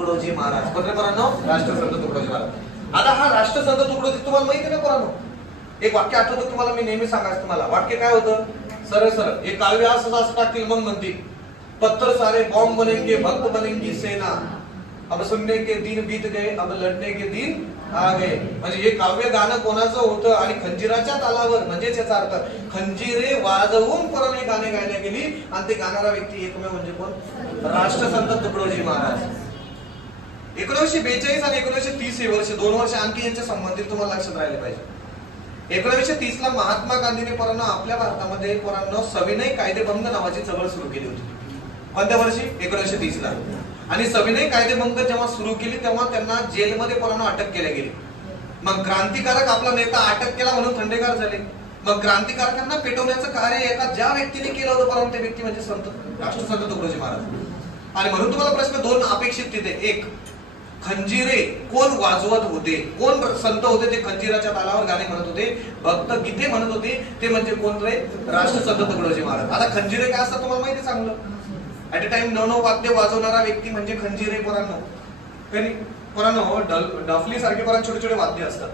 तुकडोजी महाराज. कोणते पोरांनो? राष्ट्रसंत तुकडोजी महाराज. आता हा राष्ट्रसंत तुकडोजी तुम्हाला माहिती आहे ना पोरांनो? एक वाक्य आठवतं तुम्हाला, मी नेहमी सांगायचं तुम्हाला. वाक्य काय होतं? सरळ सरळ हे काव्य असं टाकतील मग म्हणतील, पत्थर सारे बॉम्ब बनेंगे, भक्त बनेंगी सेना, अब सुनने के दिन बीत गए, अब लढने के दिन आ गए. म्हणजे हे काव्य गाणं कोणाचं होतं? आणि खंजीराच्या तालावर, म्हणजेच याचा अर्थ खंजीरे वाजवून परत हे गाणे गायला गेली. आणि ते गाणारा व्यक्ती एकमेव म्हणजे कोण? राष्ट्रसंत तुकडोजी महाराज. 1942 आणि 1930 हे वर्ष, 2 वर्ष आणखी यांच्या संबंधित तुम्हाला लक्षात राहिले पाहिजे. 1930 ला महात्मा गांधीने पोरांनो आपल्या भारतामध्ये पोरांनो सविनय कायदेभंग नावाची चळवळ सुरू केली होती. कोणत्या वर्षी? 1930 ला. आणि सविनय कायदेभंग जेव्हा सुरू केली तेव्हा त्यांना जेलमध्ये पोरांनो अटक केली गेली. मग क्रांतिकारक आपला नेता अटक केला म्हणून थंडेगार झाले. मग क्रांतिकारकांना पेटवण्याचं कार्य एका ज्या व्यक्तीने केलं होतं पोरांनो, ते व्यक्ती म्हणजे राष्ट्रसंत तुकडोजी महाराज. आणि म्हणून तुम्हाला प्रश्न 2 अपेक्षित तिथे. एक, खंजीरे कोण वाजवत होते? कोण संत होते ते खंजीराच्या तालावर गाणे म्हणत होते, भक्त गीते म्हणत होते? ते म्हणजे कोण रे? राष्ट्रसंत तुकडोजी महाराज. आता खंजीरे काय असतात तुम्हाला माहिती चांगलं. ऍट अ टाइम 9 वाद्य वाजवणारा व्यक्ती म्हणजे खंजीरे पोरांनो. पोरांनो डफली सारखे पोरांनो छोटे छोटे वाद्य असतात.